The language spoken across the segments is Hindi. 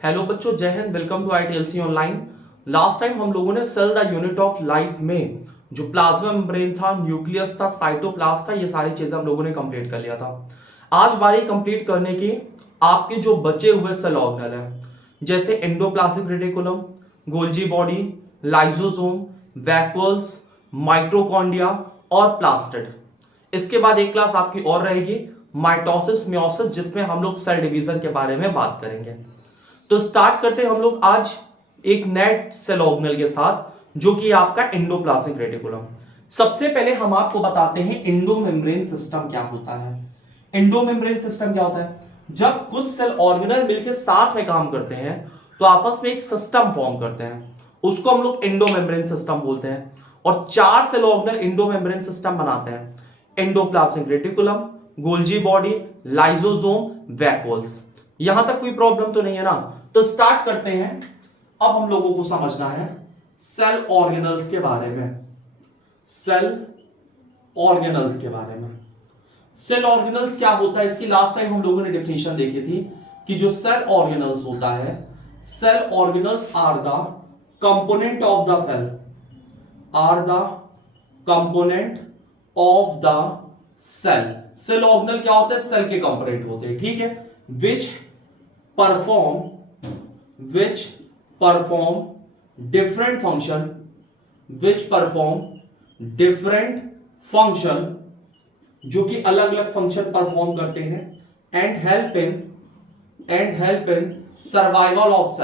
हेलो बच्चों, जय हिंद। Welcome to ITLC online. Last time हम लोगों ने cell the unit of life में जो प्लाज्मा मेम्ब्रेन था, न्यूक्लियस था, साइटोप्लाज्म था, ये सारी चीजें हम लोगों ने कंप्लीट कर लिया था। आज बारी कंप्लीट करने की आपके जो बचे हुए सेल ऑर्गेनल है, जैसे endoplasmic reticulum, Golgi body, lysosome, vacuoles, mitochondria और प्लास्टिड। इसके बाद एक क्लास आपकी और रहेगी माइटोसिस मियोसिस, जिसमें हम लोग सेल डिवीजन के बारे में बात करेंगे। तो स्टार्ट करते हैं हम लोग आज एक नए सेल ऑर्गेनल के साथ, जो कि आपका एंडोप्लाज्मिक रेटिकुलम। सबसे पहले हम आपको बताते हैं एंडोमेम्ब्रेन सिस्टम क्या होता है। एंडोमेम्ब्रेन सिस्टम क्या होता है? जब कुछ सेल ऑर्गेनल मिलकर साथ में काम करते हैं तो आपस में एक सिस्टम फॉर्म करते हैं, उसको हम लोग एंडोमेम्ब्रेन सिस्टम बोलते हैं। और चार सेल ऑर्गेनल एंडोमेम्ब्रेन सिस्टम बनाते हैं: endoplasmic reticulum, Golgi body, lysosome, vacuoles. यहां तक कोई प्रॉब्लम तो नहीं है ना? तो स्टार्ट करते हैं। अब हम लोगों को समझना है सेल ऑर्गेनल्स के बारे में। सेल ऑर्गेनल्स के बारे में। सेल ऑर्गेनल्स क्या होता है, इसकी लास्ट टाइम हम लोगों ने डेफिनेशन देखी थी कि जो सेल ऑर्गेनल्स होता है, cell organelles are the component of the cell, are the component of the cell. Cell organelle क्या होता है? सेल के कंपोनेंट होते हैं, ठीक है। which perform different function, जो कि अलग अलग फंक्शन परफॉर्म करते हैं, and help in survival of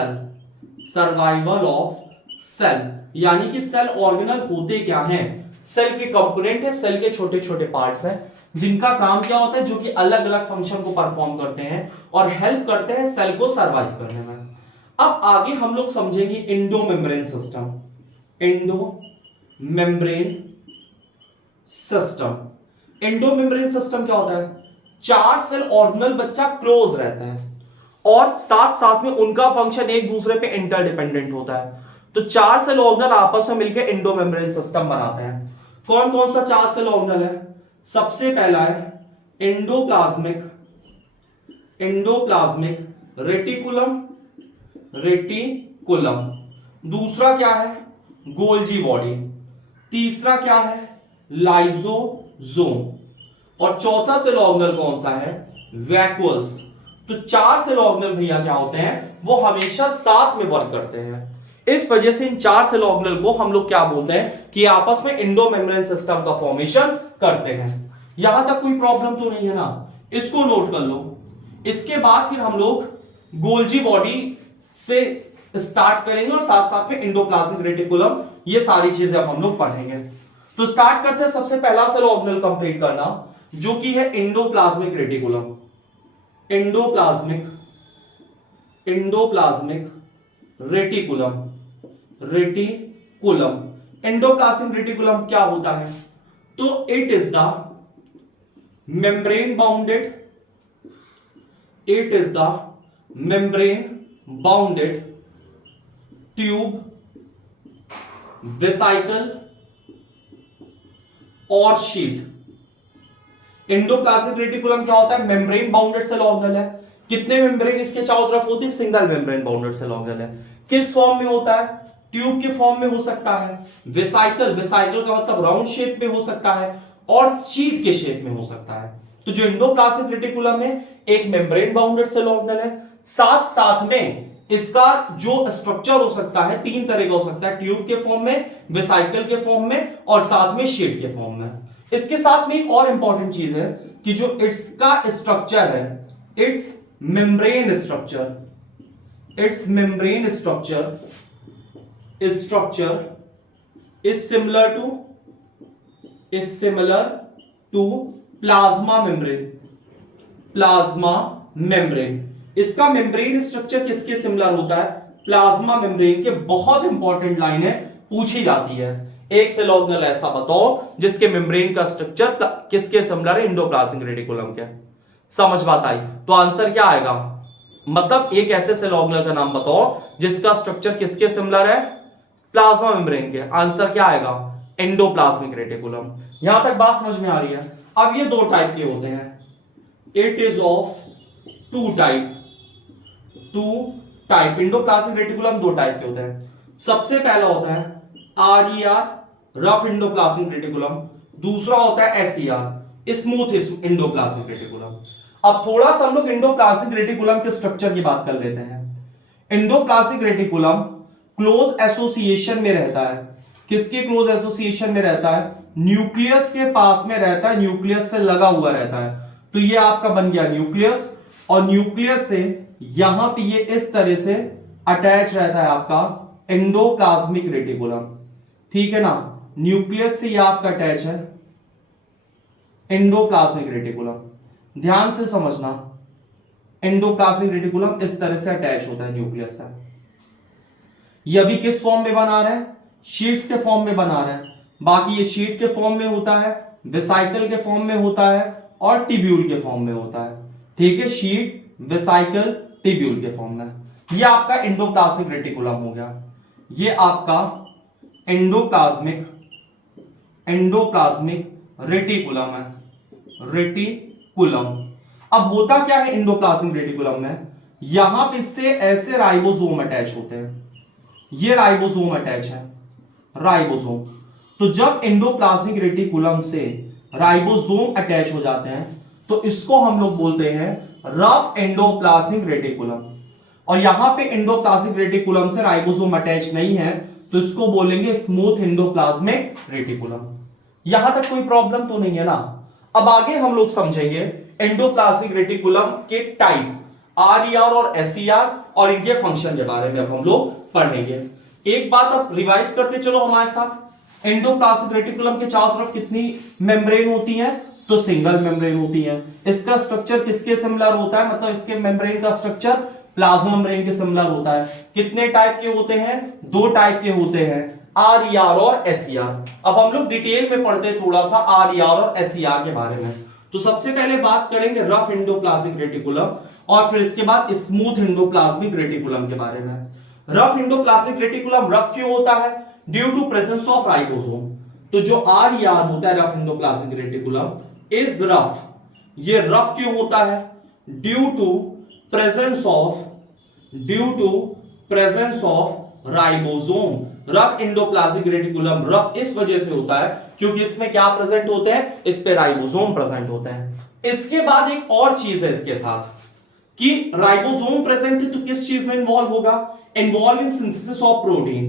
cell. यानी कि सेल ऑर्गेनल होते क्या हैं? सेल के कंपोनेंट है, सेल के छोटे छोटे पार्ट्स हैं, जिनका काम क्या होता है, जो कि अलग अलग फंक्शन को परफॉर्म करते हैं और हेल्प करते हैं सेल को सरवाइव करने में। अब आगे हम लोग समझेंगे एंडोमेम्ब्रेन सिस्टम। एंडोमेम्ब्रेन सिस्टम क्या होता है? चार सेल ऑर्गेनल बच्चा क्लोज रहते हैं और साथ साथ में उनका फंक्शन एक दूसरे पे इंटरडिपेंडेंट होता है। तो चार सेल ऑर्गेनल आपस में मिलकर एंडोमेम्ब्रेन सिस्टम बनाते हैं। कौन कौन सा चार सेल ऑर्गेनल है? सबसे पहला है एंडोप्लाज्मिक रेटिकुलम। दूसरा क्या है? Golgi body. तीसरा क्या है? लाइसोसोम। और चौथा सेल ऑर्गेनल कौन सा है? वैक्यूल्स। तो चार सेल ऑर्गेनल भैया क्या होते हैं? वो हमेशा साथ में वर्क करते हैं। इस वजह से इन चार सेल ऑर्गेनल को हम लोग क्या बोलते हैं कि आपस में एंडोमेम्ब्रेन सिस्टम का फॉर्मेशन करते हैं। यहां तक कोई प्रॉब्लम तो नहीं है ना? इसको नोट कर लो। इसके बाद फिर हम लोग गोल्जी बॉडी से स्टार्ट करेंगे और साथ साथ में एंडोप्लाज्मिक रेटिकुलम, ये सारी चीजें अब हम लोग पढ़ेंगे। तो स्टार्ट करते हैं सबसे पहला सेल ऑर्गेनल कंप्लीट करना, जो कि है endoplasmic reticulum. Endoplasmic reticulum. Endoplasmic reticulum क्या होता है? तो it is the membrane bounded tube, vesicle और शीट। एंडोप्लाज्मिक रेटिकुलम क्या होता है? मेम्ब्रेन बाउंडेड सेल ऑर्गेनल है। कितने मेम्ब्रेन इसके चारों तरफ होती है? Single membrane bounded cell organelle है। किस फॉर्म में होता है? ट्यूब के फॉर्म में हो सकता है, वेसिकल का मतलब राउंड शेप में हो सकता है, और शीट के शेप में हो सकता है। तो जो एंडोप्लाज्मिक रेटिकुलम है एक मेम्ब्रेन बाउंडेड सेल ऑर्गेनल है, साथ साथ में इसका जो स्ट्रक्चर हो सकता है तीन तरह का हो सकता है: ट्यूब के फॉर्म में, वेसिकल के फॉर्म में, और साथ में शीट के फॉर्म में। इसके साथ में एक और इंपॉर्टेंट चीज है कि जो इसका स्ट्रक्चर है, its membrane structure is similar to plasma membrane. इसका मेम्ब्रेन स्ट्रक्चर किसके सिमिलर होता है? प्लाज्मा मेम्ब्रेन के। बहुत इंपॉर्टेंट लाइन है, पूछी जाती है। एक सेल ऑर्गेनल ऐसा बताओ जिसके मेम्ब्रेन का स्ट्रक्चर किसके सिमिलर है? एंडोप्लाज्मिक रेटिकुलम के। समझ बात आई? तो आंसर क्या आएगा? मतलब एक ऐसे सेल ऑर्गेनल का नाम बताओ जिसका स्ट्रक्चर किसके सिमिलर है? प्लाज्मा मेम्ब्रेन के। आंसर क्या आएगा? Endoplasmic reticulum. यहां तक बात समझ में आ रही है? अब ये दो टाइप के होते हैं, it is of two type. Endoplasmic reticulum दो टाइप के होते हैं। सबसे पहला होता है RER रफ इंडोप्लाज्मिक रेटिकुलम, दूसरा होता है SER स्मूथ इंडोप्लाज्मिक रेटिकुलम। अब थोड़ा सा हम लोग इंडोप्लाज्मिक रेटिकुलम के स्ट्रक्चर की बात कर लेते हैं। इंडोप्लाज्मिक रेटिकुलम क्लोज एसोसिएशन में रहता है। किसके क्लोज एसोसिएशन में रहता है? न्यूक्लियस के पास में रहता है, न्यूक्लियस से लगा हुआ रहता है। तो ये आपका बन गया न्यूक्लियस, और न्यूक्लियस से यहां पे ये इस तरह से अटैच रहता है आपका एंडोप्लाज्मिक रेटिकुलम। ठीक है ना, न्यूक्लियस से ये आपका अटैच है एंडोप्लाज्मिक रेटिकुलम। ध्यान से समझना, एंडोप्लाज्मिक रेटिकुलम इस तरह से अटैच होता है न्यूक्लियस से। ये अभी किस फॉर्म में बना रहा है? शीट्स के फॉर्म में बना रहा है। बाकी ये शीट के फॉर्म में होता है, वेसाइकल के फॉर्म में होता है, और टिब्यूल के फॉर्म में होता है। ठीक है, शीट, वेसाइकल, टिब्यूल के फॉर्म में। ये आपका एंडोप्लाज्मिक रेटिकुलम हो गया। ये आपका एंडोप्लाज्मिक रेटिकुलम है, रेटिकुलम। अब होता क्या है एंडोप्लाज्मिक रेटिकुलम में? यहां पे इससे ऐसे राइबोसोम अटैच होते हैं। ये राइबोसोम अटैच है, राइबोसोम। तो जब एंडोप्लाज्मिक रेटिकुलम से राइबोसोम अटैच हो जाते हैं तो इसको हम लोग बोलते हैं रफ एंडोप्लाज्मिक रेटिकुलम। और यहां पे एंडोप्लाज्मिक रेटिकुलम से राइबोसोम अटैच नहीं है तो इसको बोलेंगे स्मूथ एंडोप्लाज्मिक रेटिकुलम। यहां तक कोई प्रॉब्लम तो नहीं है ना? अब आगे हम लोग समझेंगे एंडोप्लाज्मिक रेटिकुलम के टाइप RER और SER और इनके फंक्शन के बारे में अब हम लोग पढ़ेंगे। एक बात अब रिवाइज करते चलो हमारे साथ। एंडोप्लाज्मिक रेटिकुलम के चारों तरफ कितनी मेम्ब्रेन होती हैं? तो सिंगल मेम्ब्रेन होती है। इसका स्ट्रक्चर किसके सिमिलर होता है? मतलब इसके मेम्ब्रेन का स्ट्रक्चर प्लाज्मा मेम्ब्रेन के सिमिलर होता है। कितने टाइप के होते हैं? दो टाइप के होते हैं, RER और SER। अब हम लोग डिटेल में पढ़ते हैं थोड़ा सा RER और SER के बारे में। तो सबसे पहले बात करेंगे रफ एंडोप्लाज्मिक रेटिकुलम, और फिर इसके बाद स्मूथ एंडोप्लाज्मिक रेटिकुलम के बारे में। रफ एंडोप्लाज्मिक रेटिकुलम रफ क्यों होता है? Due to presence of ribosome. तो जो RER होता है rough endoplasmic reticulum is rough. ये रफ क्यों होता है? Due to presence of ribosome. Rough endoplasmic reticulum rough इस वजह से होता है क्योंकि इसमें क्या प्रेजेंट होते हैं? इस पे राइबोसोम प्रेजेंट होते हैं। इसके बाद एक और चीज है इसके साथ कि राइबोसोम प्रेजेंट है तो किस चीज में इन्वॉल्व होगा? Involve in synthesis of protein,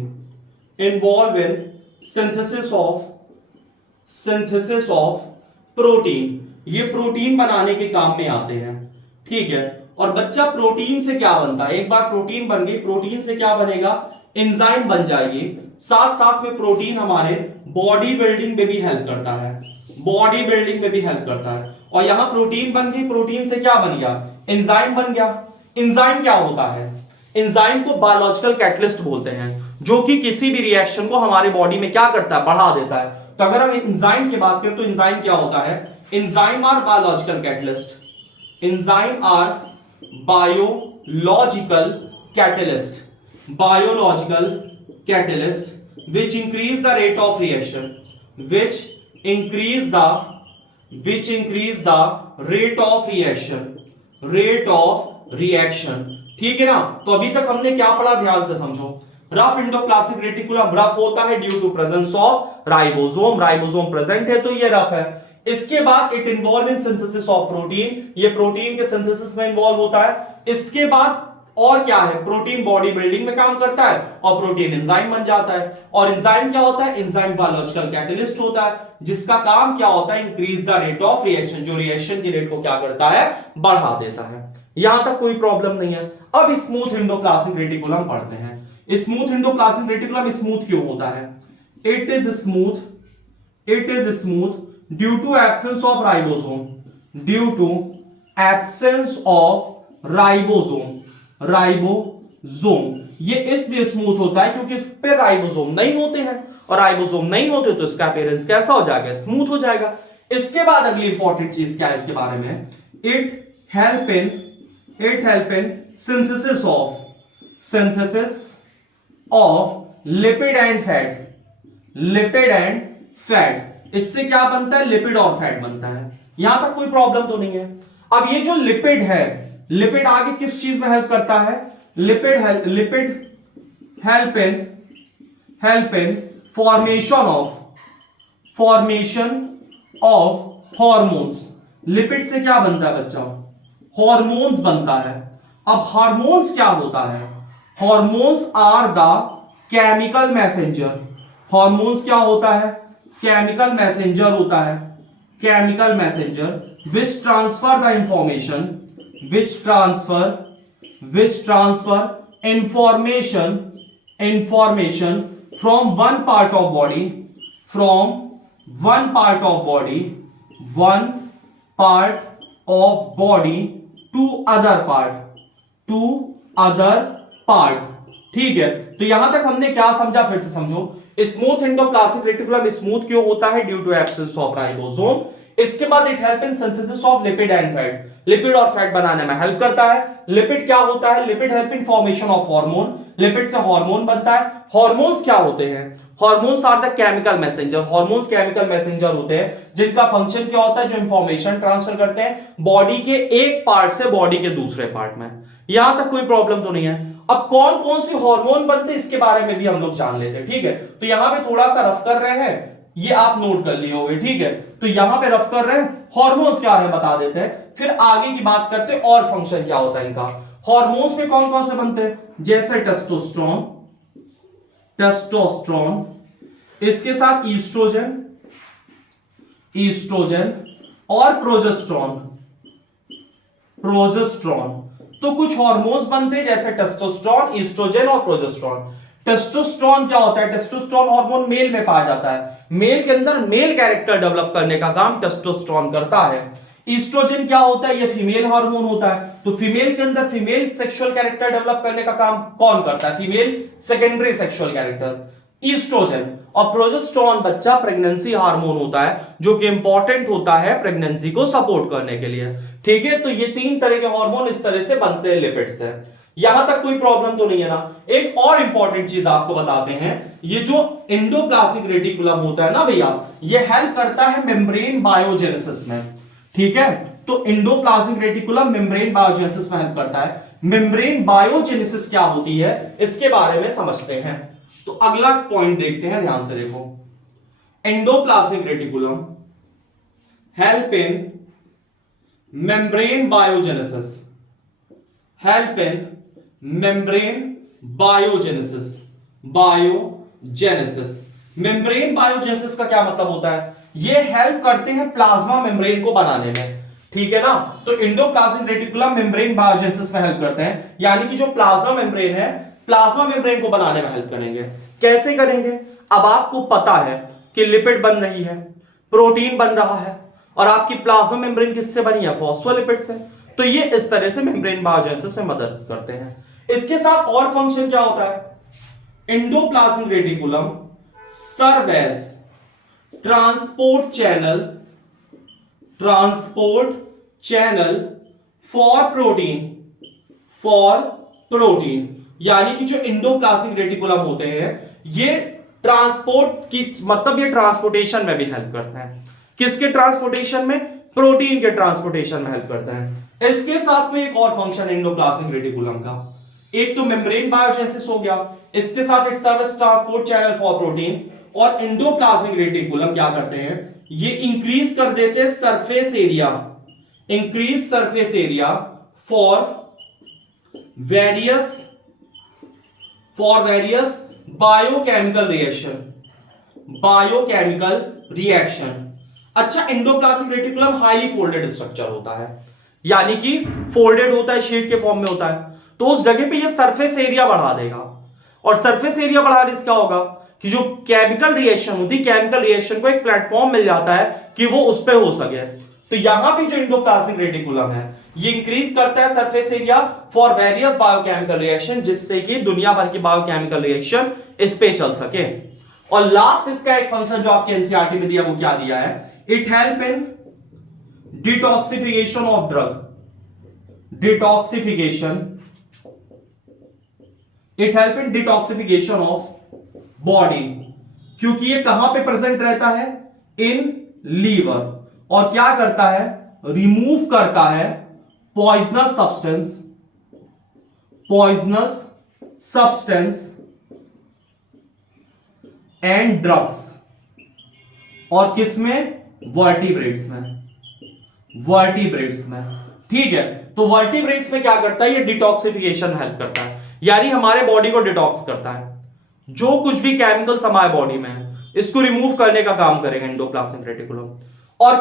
involve in synthesis of protein. ये प्रोटीन बनाने के काम में आते हैं। ठीक है, और बच्चा प्रोटीन से क्या बनता है? एक बार प्रोटीन बन गई, प्रोटीन से क्या बनेगा? एंजाइम बन जाएगी। साथ साथ में प्रोटीन हमारे बॉडी बिल्डिंग में भी हेल्प करता है, बॉडी बिल्डिंग में भी हेल्प करता है। और यहां प्रोटीन बन गई, प्रोटीन से क्या बन गया? एंजाइम बन गया। एंजाइम क्या होता है? एंजाइम को बायोलॉजिकल कैटलिस्ट बोलते हैं, जो कि किसी भी रिएक्शन को हमारे बॉडी में क्या करता है? बढ़ा देता है। तो अगर हम एंजाइम की बात करें तो एंजाइम क्या होता है? Enzyme are biological catalyst. Enzyme are biological catalyst, biological catalyst which increase the rate of reaction, which increase the rate of reaction। ठीक है ना? तो अभी तक हमने क्या पढ़ा? ध्यान से समझो। रफ एंडोप्लाज्मिक रेटिकुलम रफ होता है due to presence of ribosome. Ribosome present है तो ये रफ है। इसके बाद it involve in synthesis of protein, ये प्रोटीन के सिंथेसिस में इन्वॉल्व होता है। इसके बाद और क्या है? प्रोटीन बॉडी बिल्डिंग में काम करता है और प्रोटीन एंजाइम बन जाता है। और एंजाइम क्या होता है? एंजाइम बायोलॉजिकल कैटलिस्ट होता है, जिसका काम क्या होता है? Increase the rate of reaction, जो रिएक्शन की रेट को क्या करता है? बढ़ा देता है। यहां तक कोई प्रॉब्लम नहीं है। अब स्मूथ एंडोप्लाज्मिक रेटिकुलम पढ़ते हैं। स्मूथ एंडोप्लाज्मिक रेटिकुलम स्मूथ क्यों होता है? It is smooth due to absence of ribosome, due to absence of ribosome. ये इसलिए स्मूथ होता है क्योंकि इस पे राइबोसोम नहीं होते हैं, और राइबोसोम नहीं होते तो इसका अपीयरेंस कैसा हो जाएगा? स्मूथ हो जाएगा। इसके बाद अगली इंपॉर्टेंट चीज क्या है इसके बारे में? It help in synthesis of lipid and fat. इससे क्या बनता है? लिपिड और फैट बनता है। यहां तक कोई प्रॉब्लम तो नहीं है। अब ये जो लिपिड है, लिपिड आगे किस चीज में हेल्प करता है? Lipid help in formation of hormones. Lipid से क्या बनता है बच्चा? हॉर्मोन्स बनता है। अब हार्मोन्स क्या होता है? Hormones are the chemical messenger. Hormones क्या होता है? केमिकल मैसेंजर होता है। Chemical messenger which transfer the information, which transfer information from one part of body to other part. ठीक है, तो यहां तक हमने क्या समझा, फिर से समझो। स्मूथ एंडोप्लाज्मिक रेटिकुलम स्मूथ क्यों होता है? Due to absence of ribosome. इसके बाद it help in synthesis of lipid and fat. Lipid और फैट बनाने में हेल्प करता है। लिपिड क्या होता है? Lipid help in formation of hormone. Lipid से हार्मोन बनता है। हार्मोन्स क्या होते हैं? Hormones are the chemical messenger. Hormones chemical messenger होते हैं जिनका फंक्शन क्या होता है? जो इंफॉर्मेशन ट्रांसफर करते हैं बॉडी के एक पार्ट से बॉडी के दूसरे पार्ट में। यहां तक कोई प्रॉब्लम तो नहीं है। अब कौन कौन सी हार्मोन बनते हैं इसके बारे में भी हम लोग जान लेते हैं। ठीक है, तो यहां पे थोड़ा सा रफ कर रहे हैं, ये आप नोट कर लिए होंगे। ठीक है, तो यहां पे रफ कर रहे हैं, हार्मोन्स क्या है बता देते हैं, फिर आगे की बात करते हैं और फंक्शन क्या होता है इनका। हार्मोन्स में कौन कौन से बनते हैं? जैसे टेस्टोस्टेरोन, इसके साथ ईस्ट्रोजन और प्रोजेस्टेरोन। तो कुछ हार्मोन्स बनते हैं जैसे टेस्टोस्टेरोन, ईस्ट्रोजन और प्रोजेस्टेरोन। टेस्टोस्टेरोन क्या होता है? टेस्टोस्टेरोन हार्मोन मेल में पाया जाता है। मेल के अंदर मेल कैरेक्टर डेवलप करने का काम टेस्टोस्टेरोन करता है। ईस्ट्रोजन क्या होता है? ये फीमेल हार्मोन होता है। तो फीमेल के अंदर फीमेल सेक्सुअल कैरेक्टर डेवलप करने का काम कौन करता है? Female secondary sexual character oestrogen. और प्रोजेस्टेरोन बच्चा प्रेगनेंसी हार्मोन होता है जो कि इंपॉर्टेंट होता है प्रेगनेंसी को सपोर्ट करने के लिए। ठीक है, तो ये तीन तरह के हार्मोन इस तरह से बनते हैं लिपिड से। यहां तक कोई प्रॉब्लम तो नहीं है ना। एक और इंपॉर्टेंट चीज आपको बताते हैं, ये जो एंडोप्लाज्मिक रेटिकुलम होता है ना भैया, ये हेल्प करता है मेम्ब्रेन बायोजेनेसिस में। ठीक है, तो एंडोप्लाज्मिक रेटिकुलम मेम्ब्रेन बायोजेनेसिस में हेल्प करता है। मेम्ब्रेन बायोजेनेसिस क्या होती है इसके बारे में समझते हैं। तो अगला पॉइंट देखते हैं, ध्यान से देखो। Endoplasmic reticulum help in membrane biogenesis, help in membrane biogenesis. Membrane biogenesis का क्या मतलब होता है? ये हेल्प करते हैं प्लाज्मा मेम्ब्रेन को बनाने में। ठीक है ना, तो एंडोप्लाज्मिक रेटिकुलम मेम्ब्रेन बायोजेनेसिस में हेल्प करते हैं, यानी कि जो प्लाज्मा मेम्ब्रेन है, प्लाज्मा मेम्ब्रेन को बनाने में हेल्प करेंगे। कैसे करेंगे? अब आपको पता है कि लिपिड बन रही है, प्रोटीन बन रहा है, और आपकी प्लाज्मा मेम्ब्रेन किससे बनी है? फॉस्फोलिपिड से। तो ये इस तरह से मेम्ब्रेन बायोजेनेसिस में मदद करते हैं। इसके साथ और फंक्शन क्या होता है? Endoplasmic reticulum serve as transport channel for protein, यानी कि जो एंडोप्लाज्मिक रेटिकुलम होते हैं ये ट्रांसपोर्ट की, मतलब ये ट्रांसपोर्टेशन में भी हेल्प करते हैं। किसके ट्रांसपोर्टेशन में? प्रोटीन के ट्रांसपोर्टेशन में हेल्प करते हैं। इसके साथ में एक और फंक्शन एंडोप्लाज्मिक रेटिकुलम का, एक तो मेम्ब्रेन बायोजेनेसिस हो गया, इसके साथ it serves transport channel for protein. और एंडोप्लाज्मिक रेटिकुलम क्या करते हैं? ये इंक्रीज कर देते हैं surface area for various biochemical reaction. अच्छा, endoplasmic reticulum highly folded structure होता है, यानी कि फोल्डेड होता है, शीट के फॉर्म में होता है। तो उस जगह पे ये सरफेस एरिया बढ़ा देगा, और सरफेस एरिया बढ़ाने से क्या होगा कि जो केमिकल रिएक्शन होती है, केमिकल रिएक्शन को एक प्लेटफॉर्म मिल जाता है कि वो उस पे हो सके। तो यहां पे जो एंडोप्लाज्मिक रेटिकुलम है ये इंक्रीज करता है surface area for various biochemical reaction, जिससे कि दुनिया भर की बायोकेमिकल रिएक्शन इस पे चल सके। और लास्ट इसका एक फंक्शन जो आपके एनसीईआरटी में दिया, वो क्या दिया है? It help in detoxification of body, क्योंकि ये कहां पे प्रेजेंट रहता है? In liver. और क्या करता है? रिमूव करता है poisonous poisonous substance and drugs. और किसमें? वर्टिब्रेट्स में, वर्टिब्रेट्स में। ठीक है, तो वर्टिब्रेट्स में क्या करता है? ये डिटॉक्सिफिकेशन हेल्प करता है, यानी हमारे बॉडी को डिटॉक्स करता है। जो कुछ भी केमिकल्स हमारे बॉडी में है इसको रिमूव करने का काम करेगा एंडोप्लाज्मिक रेटिकुलम। और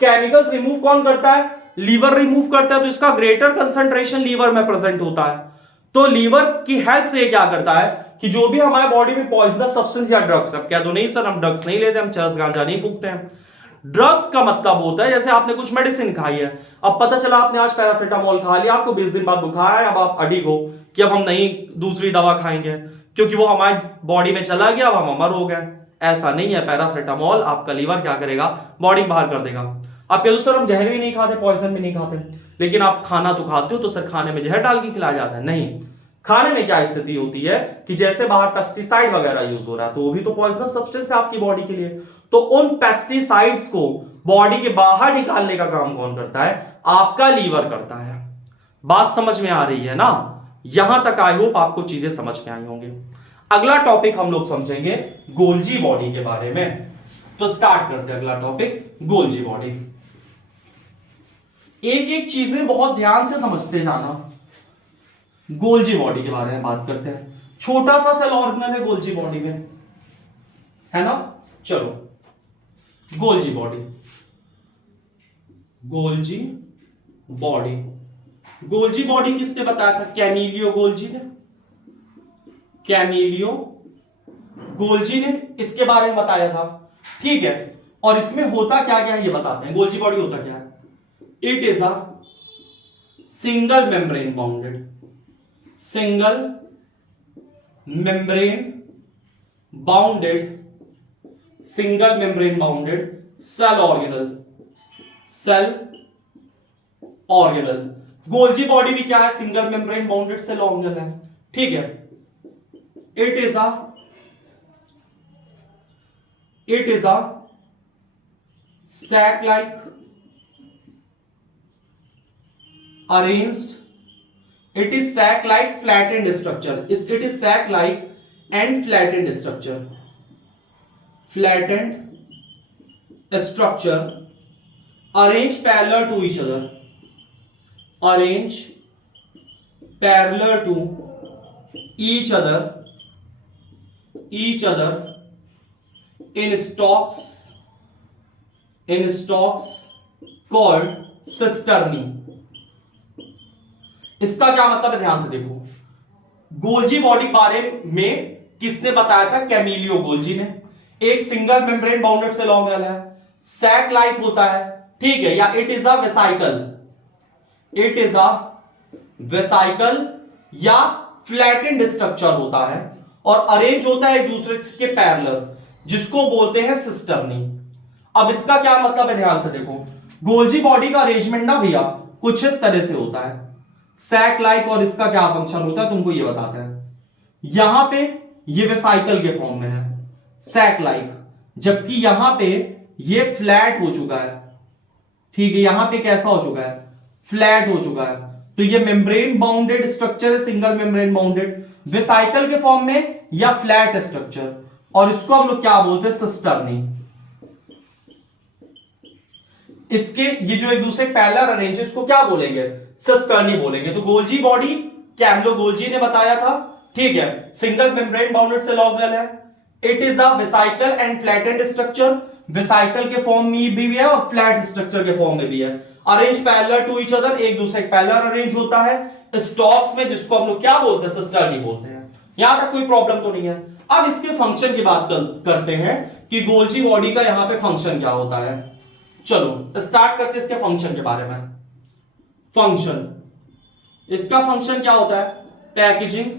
केमिकल्स रिमूव कौन करता है? लीवर रिमूव करता है, तो इसका ग्रेटर कंसंट्रेशन लीवर में प्रेजेंट होता है। तो लीवर की हेल्प से ये क्या करता है कि जो भी हमारे बॉडी में पॉइजनस सब्सटेंस या ड्रग्स, अब क्या तो नहीं सर हम ड्रग्स नहीं लेते, हम चरस गांजा नहीं फूकते हैं। ड्रग्स का मतलब होता है जैसे आपने कुछ मेडिसिन खाई है, अब पता चला आपने आज पैरासीटामोल खा लिया, आपको 20 दिन बाद बुखार आया, अब आप अडिग हो कि अब हम नहीं दूसरी दवा खाएंगे क्योंकि वो हमारी बॉडी में चला गया, अब हम अमर हो गए। ऐसा नहीं है, पैरासीटामोल आपका लीवर क्या करेगा? बॉडी बाहर कर देगा। आप कह दो सर हम जहर भी नहीं खाते, पॉइजन भी नहीं खाते, लेकिन आप खाना तो खाते हो, तो सर खाने में जहर डाल के खिलाया जाता है? नहीं, खाने में क्या स्थिति होती है कि जैसे बाहर पेस्टिसाइड वगैरह यूज हो रहा है तो वो भी तो पॉइजनस सब्सटेंस है आपकी बॉडी के लिए, तो उन पेस्टिसाइड्स को बॉडी के बाहर निकालने का काम कौन करता है? आपका लीवर करता है। बात समझ में आ रही है ना? यहां तक आई होप आपको चीजें समझ में आई होंगी। अगला टॉपिक हम लोग समझेंगे गोल्जी बॉडी के बारे में। तो स्टार्ट करते हैं अगला टॉपिक, गोल्जी बॉडी। एक एक चीजें बहुत ध्यान से समझते जाना। गोल्जी बॉडी के बारे में बात करते हैं। छोटा सा सेल ऑर्गेनल है गोल्जी बॉडी में, है ना? चलो, Golgi body, Golgi body, Golgi body किसने बताया था? कैमिलियो गोल्जी ने, कैमिलियो गोल्जी ने इसके बारे में बताया था। ठीक है, और इसमें होता क्या क्या है ये बताते हैं। गोल्जी बॉडी होता क्या है? It is a single membrane bounded, single membrane bounded, single membrane bounded cell organelle, cell organelle. Golgi body भी क्या है? Single membrane bounded cell organelle है। ठीक है, it is a sac like arranged, it is sac like flattened structure, it is sac like and flattened structure, flattened structure arranged parallel to each other, arranged parallel to each other in stalks called cisternae। इसका क्या मतलब है? ध्यान से देखो, गोल्जी बॉडी बारे में किसने बताया था? कैमिलियो गोल्जी ने। एक single membrane bounded cell organelle है, सैक लाइक होता है, ठीक है, या it is a vesicle, it is a vesicle या फ्लैटेंड स्ट्रक्चर होता है और अरेंज होता है एक दूसरे के पैरेलल, जिसको बोलते हैं सिस्टर्नी। अब इसका क्या मतलब है? ध्यान से देखो, गोल्जी बॉडी का अरेंजमेंट ना भैया कुछ इस तरह से होता है, सैक लाइक, और इसका क्या फंक्शन होता है तुमको ये बताते हैं। यहां पे ये वेसाइकल के फॉर्म में है, सैक लाइक, जबकि यहां पे ये फ्लैट हो चुका है। ठीक है, यहां पे कैसा हो चुका है? फ्लैट हो चुका है। तो ये मेम्ब्रेन बाउंडेड स्ट्रक्चर है, सिंगल मेम्ब्रेन बाउंडेड, वेसाइकल के फॉर्म में या फ्लैट स्ट्रक्चर, और इसको हम लोग क्या बोलते हैं? सिस्टर्नी। इसके ये जो एक दूसरे पैरेलल अरेंज है इसको क्या बोलेंगे? सिस्टर्नी बोलेंगे। तो गोल्जी बॉडी कैमिलियो गोल्जी ने बताया था, ठीक है, single membrane bounded cell organelle है, it is a vesicle and flattened structure, vesicle के फॉर्म में भी है और फ्लैट स्ट्रक्चर के फॉर्म में भी है, arrange parallel to each other, एक दूसरे के पैरेलल अरेंज होता है स्टॉक्स में, जिसको हम लोग क्या बोलते हैं? सिस्टर्नी बोलते हैं। यहां तक कोई प्रॉब्लम तो नहीं है। अब इसके फंक्शन की बात करते हैं कि गोल्जी बॉडी का यहां पे फंक्शन क्या होता है। चलो स्टार्ट करते हैं इसके फंक्शन के बारे में। फंक्शन, इसका फंक्शन क्या होता है? Packaging,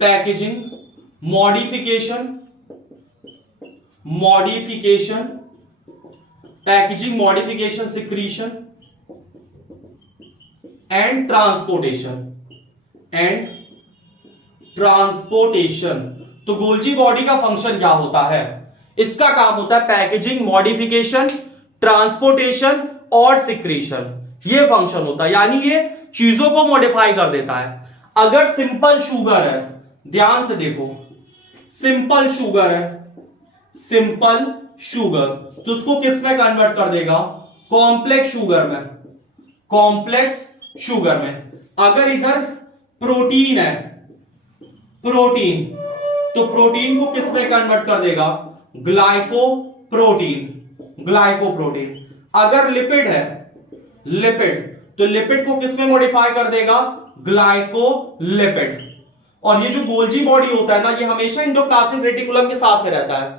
packaging, modification, modification, packaging, modification, secretion and transportation, and transportation. तो गोल्जी बॉडी का फंक्शन क्या होता है? इसका काम होता है पैकेजिंग, मॉडिफिकेशन, ट्रांसपोर्टेशन और सिक्रीशन, ये फंक्शन होता है। यानी ये चीजों को मॉडिफाई कर देता है। अगर सिंपल शुगर है, ध्यान से देखो, सिंपल शुगर है, सिंपल शुगर, तो उसको किस में कन्वर्ट कर देगा? कॉम्प्लेक्स शुगर में, कॉम्प्लेक्स शुगर में। अगर इधर प्रोटीन है, प्रोटीन, तो प्रोटीन को किस में कन्वर्ट कर देगा? Glycoprotein, glycoprotein. अगर लिपिड है, लिपिड, तो लिपिड को किस में मॉडिफाई कर देगा? ग्लाइकोलिपिड। और ये जो गोल्जी बॉडी होता है ना, ये हमेशा एंडोप्लाज्मिक रेटिकुलम के साथ में रहता है,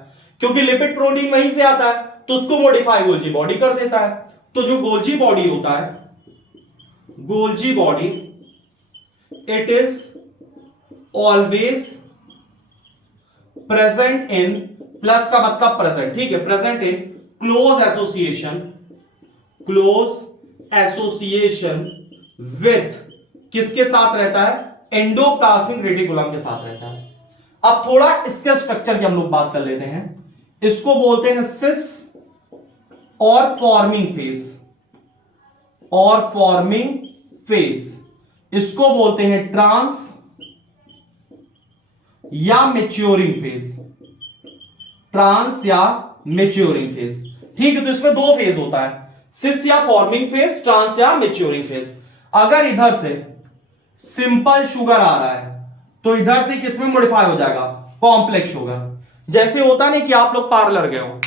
क्योंकि लिपिड प्रोटीन वहीं से आता है, तो उसको मॉडिफाई गोल्जी बॉडी कर देता है। तो जो गोल्जी बॉडी होता है, Golgi body, it is always present in, plus का मतलब प्रेजेंट, ठीक है, present in close association, close association with, किसके साथ रहता है? एंडोप्लाज्मिक रेटिकुलम के साथ रहता है। अब थोड़ा इसके स्ट्रक्चर की हम लोग बात कर लेते हैं। इसको बोलते हैं सिस और फॉर्मिंग फेस, और फॉर्मिंग फेस। इसको बोलते हैं ट्रांस या मैच्योरिंग फेस, ट्रांस या मैच्योरिंग फेस, ठीक है। तो इसमें दो फेज होता है, सिस या फॉर्मिंग फेस, ट्रांस या मैच्योरिंग फेस। अगर इधर से सिंपल शुगर आ रहा है, तो इधर से किसमें मॉडिफाई हो जाएगा? Complex sugar. जैसे होता नहीं कि आप लोग पार्लर गए हो,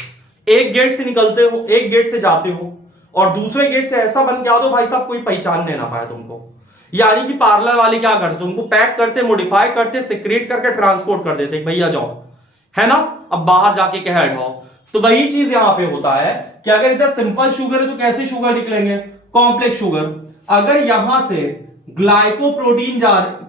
एक गेट से निकलते हो, एक गेट से जाते हो, और दूसरे गेट से ऐसा बन के आ दो भाई साहब कोई पहचानने ना पाए तुमको। यानी कि पार्लर वाले क्या करते, तुमको पैक करते, मॉडिफाई करते, सिक्रेट करके ट्रांसपोर्ट कर देते, भैया जाओ, है ना, अब बाहर जाके कह हटाओ। तो वही चीज यहां पे होता है कि अगर इधर सिंपल शुगर है तो कैसे शुगर निकलेंगे? Complex sugar. अगर यहां से ग्लाइकोप्रोटीन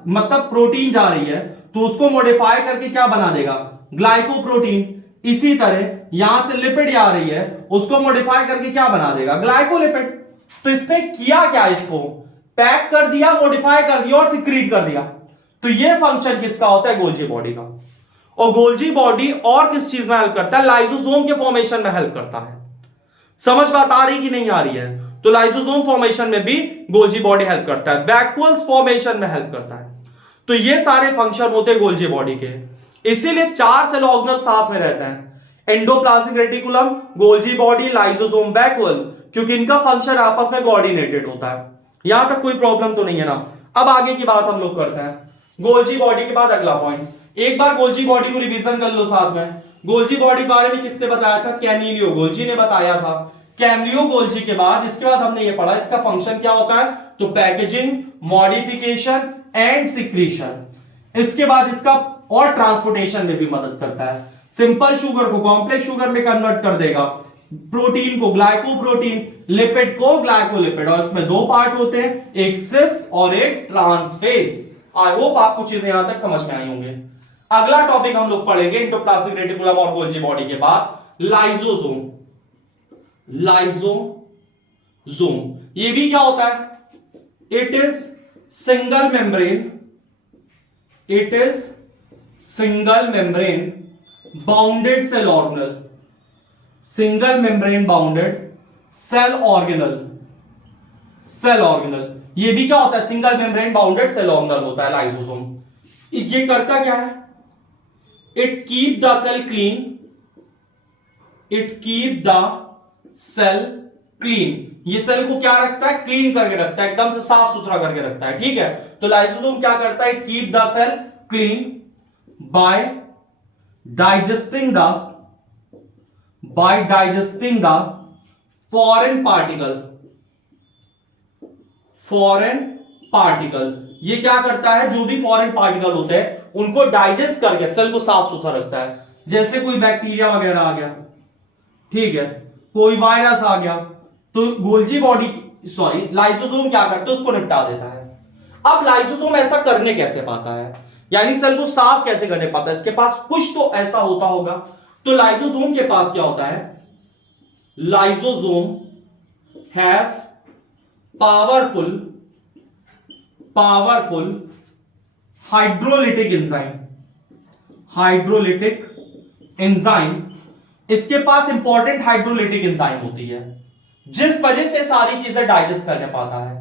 मतलब प्रोटीन जा रही है, तो उसको मॉडिफाई करके क्या बना देगा? ग्लाइकोप्रोटीन। इसी तरह यहां से लिपिड आ रही है, उसको मॉडिफाई करके क्या बना देगा? ग्लाइकोलिपिड। तो इसने किया क्या? इसको पैक कर दिया, मॉडिफाई कर दिया और सिक्रीट कर दिया। तो यह फंक्शन किसका होता है? गोल्जी बॉडी का। और गोल्जी बॉडी और किस चीज में हेल्प करता है? लाइसोसोम के फॉर्मेशन में हेल्प करता है। समझ बात आ रही कि नहीं आ रही है? तो लाइसोसोम फॉर्मेशन में भी गोल्जी बॉडी हेल्प करता है, वैक्यूल्स फॉर्मेशन में हेल्प करता है। तो ये सारे फंक्शन होते हैं गोल्जी बॉडी के। इसीलिए 4 सेल ऑर्गेनल साथ में रहते हैं, endoplasmic reticulum, Golgi body, lysosome, vacuole, क्योंकि इनका फंक्शन आपस में कोऑर्डिनेटेड होता है। यहां तक कोई प्रॉब्लम तो नहीं है ना? अब आगे की बात हम लोग करते हैं। गोल्जी बॉडी के बाद अगला पॉइंट, एक बार गोल्जी बॉडी को रिवीजन कर लो साथ में। गोल्जी बॉडी के बारे में किसने बताया था? कैमिलियो गोल्जी ने बताया था। कैमिलियो गोल्जी के बाद इसके बाद हमने ये पढ़ा इसका फंक्शन क्या होता है, तो पैकेजिंग, मॉडिफिकेशन एंड सिक्रीशन। इसके बाद इसका और ट्रांसपोर्टेशन में भी मदद करता है। सिंपल शुगर को कॉम्प्लेक्स शुगर में कन्वर्ट कर देगा, प्रोटीन को ग्लाइकोप्रोटीन, लिपिड को ग्लाइकोलिपिड। और इसमें दो पार्ट होते हैं, एक सिस और एक ट्रांसफेस। आई होप आपको चीजें यहां तक समझ में आई होंगे। अगला टॉपिक हम लोग पढ़ेंगे एंडोप्लाज्मिक रेटिकुलम और गोल्जी बॉडी के बाद लाइसोसोम। लाइसोसोम ये भी क्या होता है? It is single membrane, it is single membrane bounded cell organelle, single membrane bounded cell organelle, cell organelle. ये भी क्या होता है? Single membrane bounded cell organelle होता है लाइसोसोम। ये करता क्या है? It keep the cell clean, it keep the cell clean. ये सेल को क्या रखता है? क्लीन करके रखता है, एकदम से साफ सुथरा करके रखता है, ठीक है। तो लाइसोसोम क्या करता है? It keep the cell clean by digesting the foreign particle, foreign particle. ये क्या करता है? जो भी फॉरेन पार्टिकल होते हैं उनको डाइजेस्ट करके सेल को साफ सुथरा रखता है। जैसे कोई बैक्टीरिया वगैरह आ गया, ठीक है, कोई वायरस आ गया, तो गोल्जी बॉडी लाइसोसोम क्या करता है? उसको निपटा देता है। अब लाइसोसोम ऐसा करने कैसे पाता है, यानी सेल को साफ कैसे करने पाता है? इसके पास कुछ तो ऐसा होता होगा। तो लाइसोसोम के पास क्या होता है? Lysosome have powerful hydrolytic enzyme, hydrolytic enzyme. इसके पास इंपॉर्टेंट हाइड्रोलिटिक एंजाइम होती है, जिस वजह से सारी चीजें डाइजेस्ट करने पाता है।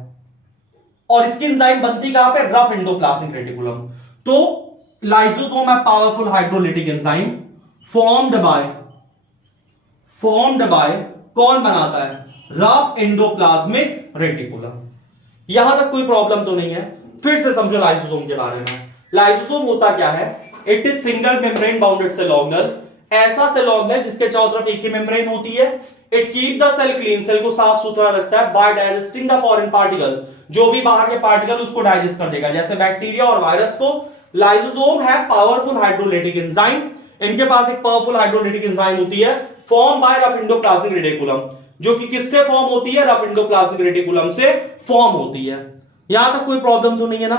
और इसकी एंजाइम बनती कहां पे, रफ एंडोप्लाज्मिक रेटिकुलम। तो लाइसोसोम है powerful hydrolytic enzyme formed by कौन बनाता है, रफ एंडोप्लाज्मिक रेटिकुलम। यहां तक कोई प्रॉब्लम तो नहीं है। फिर से समझो लाइसोसोम के बारे में। लाइसोसोम होता क्या है, it is single membrane bounded cell organelle, ऐसा सेल ऑर्गेनेल जिसके चारों तरफ एक ही मेम्ब्रेन होती है। It keep the cell clean, cell को साफ सुथरा रखता है by digesting the foreign particle, जो भी बाहर के पार्टिकल उसको डाइजेस्ट कर देगा, जैसे बैक्टीरिया और वायरस को। लाइसोसोम है पावरफुल हाइड्रोलिटिक एंजाइम, इनके पास एक पावरफुल हाइड्रोलिटिक एंजाइम होती है form by rough endoplasmic reticulum, जो कि किससे फॉर्म होती है, रफ एंडोप्लाज्मिक रेटिकुलम से फॉर्म होती है। यहां तक कोई प्रॉब्लम तो नहीं है ना।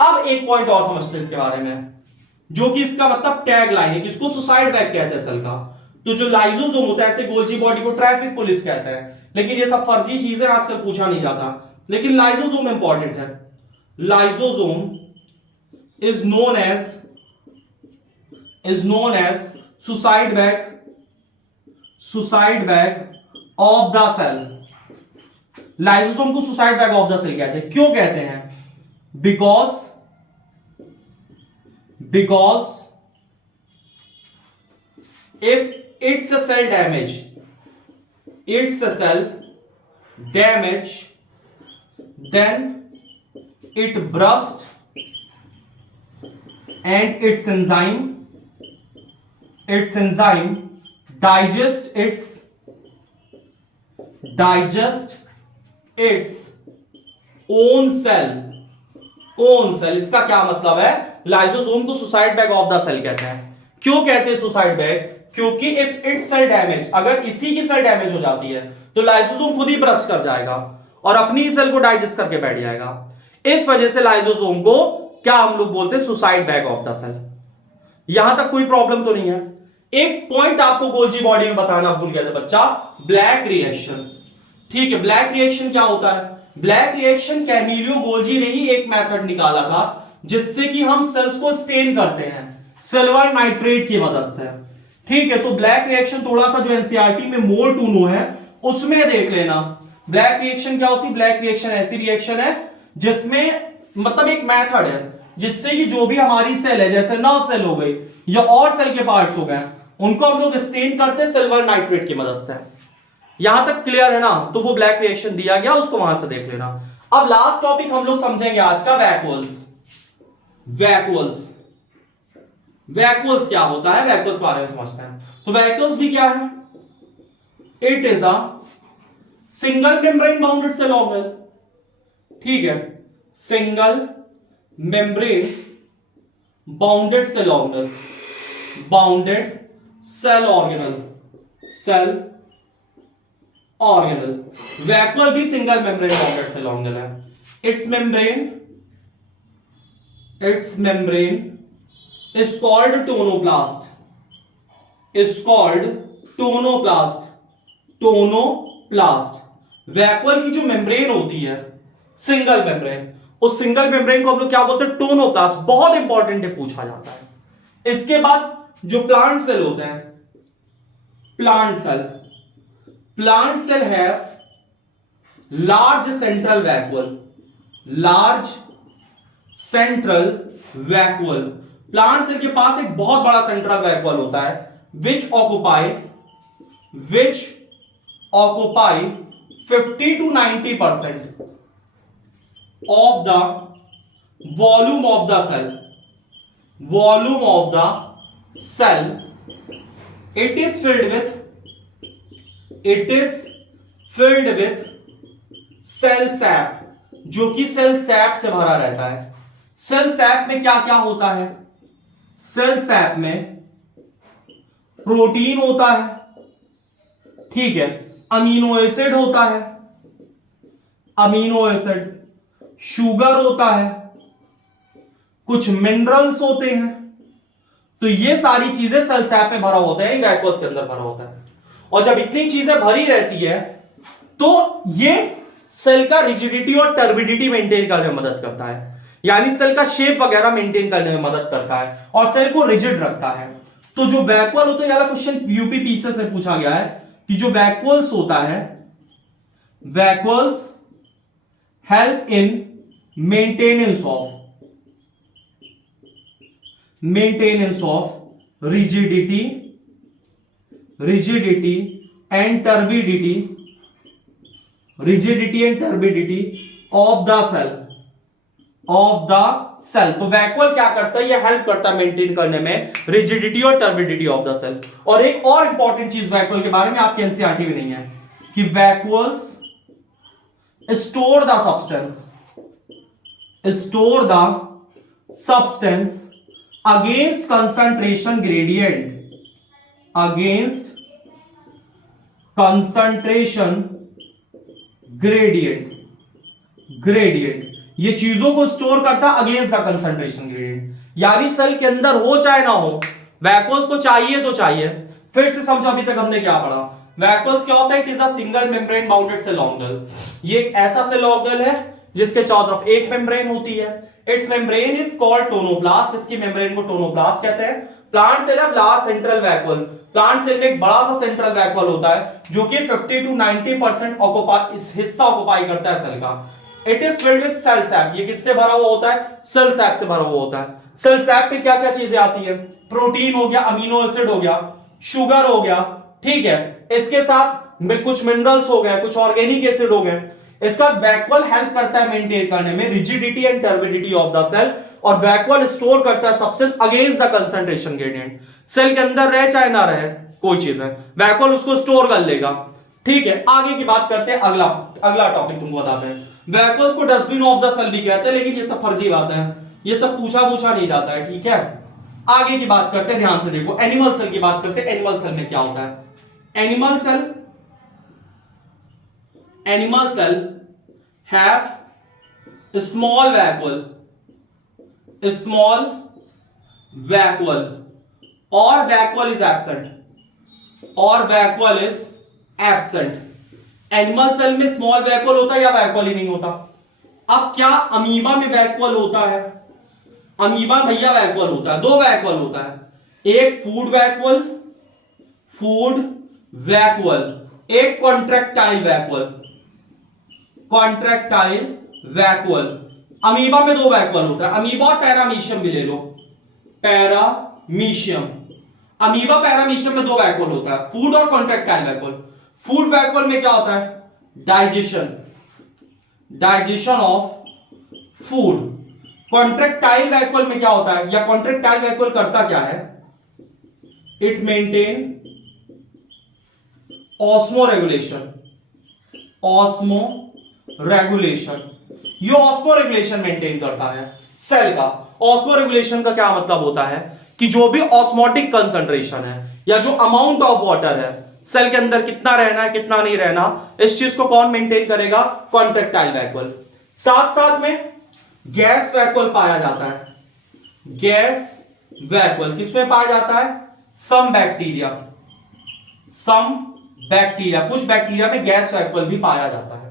अब एक पॉइंट और समझते हैं इसके बारे में, जो कि इसका मतलब टैग लाइन है, किसको, सुसाइड बैग कहते हैं सेल का। तो जो लाइसोसोम होता है, ऐसे गोल्जी बॉडी को ट्रैफिक पुलिस कहते हैं, लेकिन ये सब फर्जी चीजें आजकल पूछा नहीं जाता, लेकिन लाइसोसोम इंपॉर्टेंट है। Lysosome is known as suicide bag of the cell. Lysosome को suicide bag of the cell कहते हैं। क्यों कहते हैं, because if it's a cell damage, then it burst and its enzyme digest its own cell। इसका क्या मतलब है, लाइसोसोम को suicide bag of the cell कहते हैं। क्यों कहते हैं सुसाइड बैग, क्योंकि इफ इट्स सेल डैमेज, अगर इसी की सेल डैमेज हो जाती है तो लाइसोसोम खुद ही ब्रश कर जाएगा और अपनी सेल को डाइजेस्ट करके बैठ जाएगा। इस वजह से लाइसोसोम को क्या हम लोग बोलते हैं, suicide bag of the cell. यहां तक कोई प्रॉब्लम तो नहीं है। एक पॉइंट आपको गोल्जी बॉडी में बताना भूल गया था बच्चा, ब्लैक रिएक्शन। ठीक है, ब्लैक रिएक्शन क्या होता है, ब्लैक रिएक्शन कैमिलियो गोल्जी ने ही एक मेथड निकाला था जिससे कि हम सेल्स को स्टेन करते हैं सिल्वर नाइट्रेट की मदद से। ठीक है, तो ब्लैक रिएक्शन थोड़ा सा जो एनसीईआरटी में मोर टू नो है उसमें देख लेना। ब्लैक रिएक्शन क्या होती है, ब्लैक रिएक्शन ऐसी रिएक्शन है जिसमें मतलब एक मेथड है जिससे कि जो भी हमारी सेल है, जैसे नर्व सेल हो गई या और सेल के पार्ट्स हो गए, उनको हम लोग स्टेन करते हैं सिल्वर नाइट्रेट की मदद से। यहां तक क्लियर है ना, तो वो ब्लैक रिएक्शन दिया गया, उसको वहां से देख लेना। अब लास्ट टॉपिक हम लोग समझेंगे आज का, वैक्यूल्स क्या होता है, वैक्यूल्स के बारे में समझते हैं। तो वैक्यूल्स भी क्या है, it is a single membrane bounded cell organelle. ठीक है, single membrane bounded cell organelle, vacuole भी single membrane bounded cell organelle है। Its membrane is called tonoplast. Vacuole की जो मेम्ब्रेन होती है सिंगल मेम्ब्रेन, उस सिंगल मेम्ब्रेन को हम लोग क्या बोलते हैं, टोनोप्लास्ट। बहुत इंपॉर्टेंट है, पूछा जाता है। इसके बाद जो प्लांट सेल होते हैं, plant cell have large central vacuole. Plant cell के पास एक बहुत बड़ा सेंट्रल वैक्यूल होता है which occupy 50 to 90% of the volume of the cell। it is filled with cell sap, जो कि सेल सैप से भरा रहता है। सेल सैप में क्या क्या होता है, सेल सैप में प्रोटीन होता है, ठीक है, अमीनो एसिड होता है, शुगर होता है, कुछ मिनरल्स होते हैं। तो ये सारी चीजें सेल सैप में भरा होता है, वैक्यूल्स के अंदर भरा होता है। और जब इतनी चीजें भरी रहती है तो ये सेल का रिजिडिटी और टर्बिडिटी मेंटेन करने में मदद करता है, यानी सेल का शेप वगैरह मेंटेन करने में मदद करता है और सेल को रिजिड रखता है। तो जो वैक्यूल होता है, वाला क्वेश्चन यूपी पीसीएस में पूछा गया है कि जो वैक्यूल्स होता है, vacuoles help in maintenance of rigidity and turbidity of the cell. तो वैक्यूल क्या करता है, ये हेल्प करता है मेंटेन करने में रिजिडिटी और टर्बिडिटी ऑफ द सेल। और एक और इंपॉर्टेंट चीज वैक्यूल के बारे में आपके एनसीईआरटी में नहीं है कि vacuoles store the substance against concentration gradient ये चीजों को स्टोर करता अगेंस्ट द कंसंट्रेशन ग्रेडियंट। यानी सेल के अंदर हो चाहे ना हो, वैक्यूल्स को चाहिए तो चाहिए। फिर से समझो अभी तक हमने क्या पढ़ा। वैक्यूल्स क्या होता है, it is a single membrane bounded cell organelle. ये एक ऐसा सेल ऑर्गेनेल है जिसके चारों तरफ एक मेम्ब्रेन होती है। Its membrane is called tonoplast. इसकी मेम्ब्रेन को टोनोप्लास्ट कहते हैं। प्लांट सेल है large central vacuole. Plant cell में एक बड़ा सा सेंट्रल वैक्यूल होता है जो कि 50 to 90% हिस्सा ऑक्युपाई करता है सेल का। It is filled with cell sap. ये किससे भरा हुआ होता है, सेल सैप से भरा हुआ होता है। सेल सैप में क्या क्या चीजें आती है, प्रोटीन हो गया, अमीनो एसिड हो गया, शुगर हो गया, ठीक है। इसके साथ में कुछ मिनरल्स हो गए, कुछ ऑर्गेनिक एसिड हो गए। इसका वैक्यूल हेल्प करता है मेंटेन करने में rigidity and turbidity of the cell. और वैक्यूल स्टोर करता है substance against the concentration gradient. Cell के अंदर रहे चाहे ना रहे कोई चीज है, वैक्यूल उसको स्टोर कर लेगा, ठीक है। आगे की बात करते हैं, अगला टॉपिक तुमको बताते हैं। वैक्यूल्स को डस्टबिन ऑफ द सेल भी कहते हैं, लेकिन ये सब फर्जी बात है, ये सब पूछा नहीं जाता है, ठीक है। आगे की बात करते हैं, ध्यान से देखो। एनिमल सेल की बात करते हैं। एनिमल सेल में क्या होता है, animal cell have small vacuole और vacuole is absent. Animal cell में स्मॉल वैक्यूल होता है या वैक्यूल ही नहीं होता। अब क्या अमीबा में वैक्यूल होता है, अमीबा भैया वैक्यूल होता है, दो वैक्यूल होता है, एक फूड वैक्यूल, एक कॉन्ट्रैक्टाइल वैक्यूल। अमीबा में दो वैक्यूल होता है, अमीबा और पैरामीशियम भी ले लो। अमीबा पैरामीशियम में दो वैक्यूल होता है, फूड और कॉन्ट्रैक्टाइल वैक्यूल। फूड वैक्यूल में क्या होता है, digestion of food. Contractile vacuole में क्या होता है, या कॉन्ट्रैक्टाइल वैक्यूल करता क्या है, इट मेंटेन ऑस्मोरेगुलेशन। ये ऑस्मोरेगुलेशन मेंटेन करता है सेल का। ऑस्मोरेगुलेशन का क्या मतलब होता है कि जो भी ऑस्मोटिक कंसंट्रेशन है या जो अमाउंट ऑफ वाटर है सेल के अंदर, कितना रहना है कितना नहीं रहना, इस चीज को कौन मेंटेन करेगा, कॉन्ट्रैक्टाइल वैक्यूल। साथ साथ में गैस वैक्यूल पाया जाता है। गैस वैक्यूल किसमें पाया जाता है, सम बैक्टीरिया, कुछ बैक्टीरिया में गैस वैक्यूल भी पाया जाता है।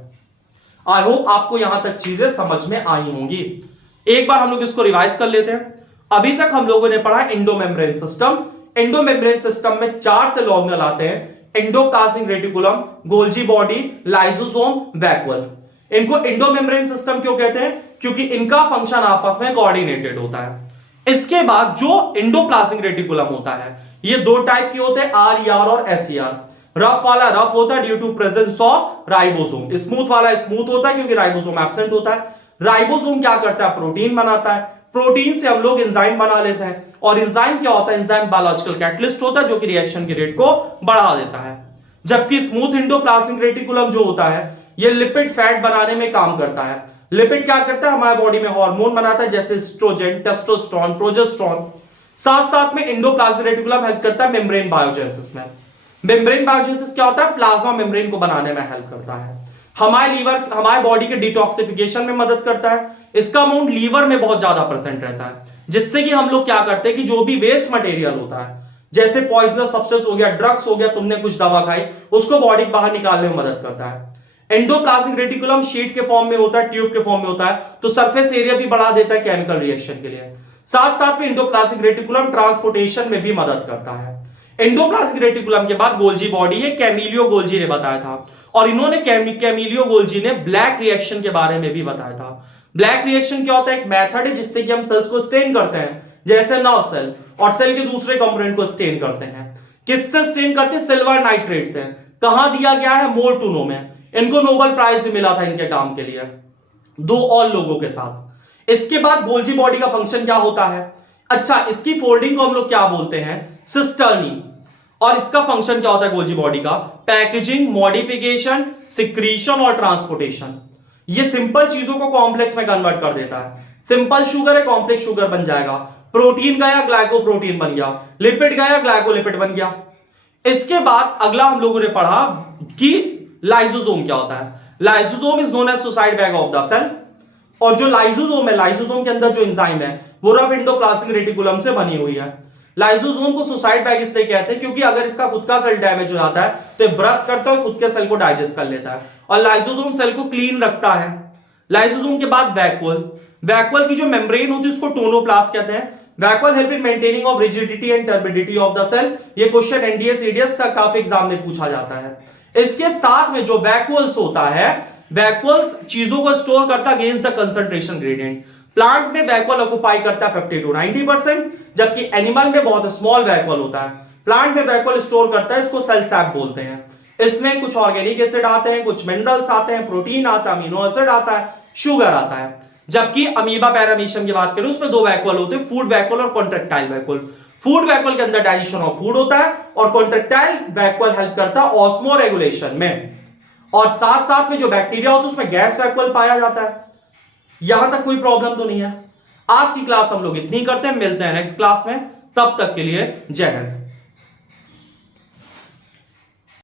आई होप आपको यहां तक चीजें समझ में आई होंगी। एक बार हम लोग इसको रिवाइज कर लेते हैं। अभी तक हम लोगों ने पढ़ा एंडोमेम्ब्रेन सिस्टम। एंडोमेम्ब्रेन सिस्टम में 4 सेल ऑर्गेनेल आते हैं, endoplasmic reticulum, Golgi body, lysosome, vacuole. इनको एंडोमेम्ब्रेन सिस्टम क्यों कहते हैं, क्योंकि इनका फंक्शन आपस में कोऑर्डिनेटेड होता है। इसके बाद जो एंडोप्लाज्मिक रेटिकुलम होता है, ये दो टाइप के होते हैं, आर और एसईआर। रफ वाला रफ होता है due to presence of ribosome, smooth वाला स्मूथ होता है क्योंकि राइबोसोम एब्सेंट होता है। राइबोसोम क्या करता है, प्रोटीन बनाता है, प्रोटीन से हम लोग एंजाइम बना लेते हैं। और एंजाइम क्या होता है, एंजाइम बायोलॉजिकल कैटलिस्ट होता है जो कि रिएक्शन के रेट को बढ़ा देता है। जबकि स्मूथ एंडोप्लाज्मिक रेटिकुलम जो होता है, ये लिपिड फैट बनाने में काम करता है। लिपिड क्या करता है, हमारे बॉडी में हार्मोन बनाता है जैसे एस्ट्रोजन, टेस्टोस्टेरोन, प्रोजेस्टेरोन। साथ साथ में एंडोप्लाज्मिक रेटिकुलम हेल्प करता है मेम्ब्रेन बायोजेनेसिस में। मेम्ब्रेन बायोजेनेसिस क्या होता है, प्लाज्मा मेम्ब्रेन को बनाने में हेल्प करता है। हमारे बॉडी के डिटॉक्सिफिकेशन में मदद करता है। इसका अमाउंट लीवर में बहुत ज्यादा प्रेजेंट रहता है, जिससे कि हम लोग क्या करते हैं कि जो भी वेस्ट मटेरियल होता है, जैसे पॉइजनस सब्सटेंस हो गया, ड्रग्स हो गया, तुमने कुछ दवा खाई, उसको बॉडी बाहर निकालने में मदद करता है। एंडोप्लाज्मिक रेटिकुलम शीट के फॉर्म में होता है, ट्यूब के फॉर्म में होता है, तो सरफेस एरिया भी बढ़ा देता है केमिकल रिएक्शन के लिए। साथ साथ में एंडोप्लाज्मिक रेटिकुलम ट्रांसपोर्टेशन में भी मदद करता है। एंडोप्लाज्मिक रेटिकुलम के बाद गोल्जी बॉडी, ये कैमिलियो गोल्जी ने बताया था, और इन्होंने कैमिलियो गोल्जी ने ब्लैक रिएक्शन के बारे में भी बताया था। ब्लैक रिएक्शन क्या होता है? एक मेथड है जिससे कि हम सेल्स को स्टेन करते हैं, जैसे नर्व सेल और सेल के दूसरे कंपोनेंट को स्टेन करते हैं। किससे स्टेन करते हैं? सिल्वर नाइट्रेट से। कहां दिया गया है? मोर्टुनो में। इनको नोबेल प्राइज भी मिला था इनके काम के लिए, 2 और लोगों के साथ। इसके बाद गोल्जी बॉडी का फंक्शन क्या होता है? अच्छा, इसकी फोल्डिंग को हम लोग क्या बोलते हैं? सिस्टर्नी। और इसका फंक्शन क्या होता है गोल्जी बॉडी का? पैकेजिंग, मॉडिफिकेशन, सिक्रीशन और ट्रांसपोर्टेशन। ये सिंपल चीजों को कॉम्प्लेक्स में कन्वर्ट कर देता है। सिंपल शुगर है, कॉम्प्लेक्स शुगर बन जाएगा। प्रोटीन गया, ग्लाइकोप्रोटीन बन गया। लिपिड गया, ग्लाइकोलिपिड बन गया। इसके बाद अगला हम लोगों ने पढ़ा कि लाइसोसोम क्या होता है। Lysosome is known as suicide bag of the cell. और जो लाइसोसोम है, लाइसोसोम के अंदर जो एंजाइम है वो रफ एंडोप्लाज्मिक रेटिकुलम से बनी हुई है। लाइसोसोम को सुसाइड बैग इसलिए कहते हैं क्योंकि अगर इसका खुद का सेल डैमेज हो जाता है तो ब्रश करता है, खुद के सेल को डाइजेस्ट कर लेता है और लाइसोसोम सेल को क्लीन रखता है। लाइसोसोम के बाद वैक्यूल। वैक्यूल की जो मेम्ब्रेन होती है उसको टोनोप्लास्ट कहते हैं। Vacuole help in maintaining of rigidity and turbidity of the cell. ये क्वेश्चन एनडीए सीडीएस का काफी एग्जाम में पूछा जाता है। इसके साथ में जो वैक्यूल्स होता है, वैक्यूल्स चीजों को स्टोर करता है against the concentration gradient. Plant में वैक्यूल ऑक्युपाई करता है 50 to 90%, जबकि एनिमल में बहुत स्मॉल वैक्यूल होता है। प्लांट में वैक्यूल स्टोर करता है, इसको सेल सैप बोलते हैं। इसमें कुछ ऑर्गेनिक एसिड आते हैं, कुछ मिनरल्स आते हैं, प्रोटीन आता है, अमीनो एसिड आता है, शुगर आता है। जबकि अमीबा पैरामीशियम की बात करें उसमें 2 वैक्यूल होते हैं, फूड वैक्यूल और कॉन्ट्रेक्टाइल वैक्यूल। फूड वैक्यूल के अंदर डाइजेशन ऑफ फूड होता है और कॉन्ट्रेक्टाइल वैक्यूल हेल्प करता है ऑस्मो रेगुलेशन में। और साथ साथ में जो बैक्टीरिया होता है उसमें गैस वैक्यूल पाया जाता है। यहां तक कोई प्रॉब्लम तो नहीं है। आज की क्लास हम लोग इतनी करते हैं, मिलते हैं नेक्स्ट क्लास में। तब तक के लिए जय हिंद।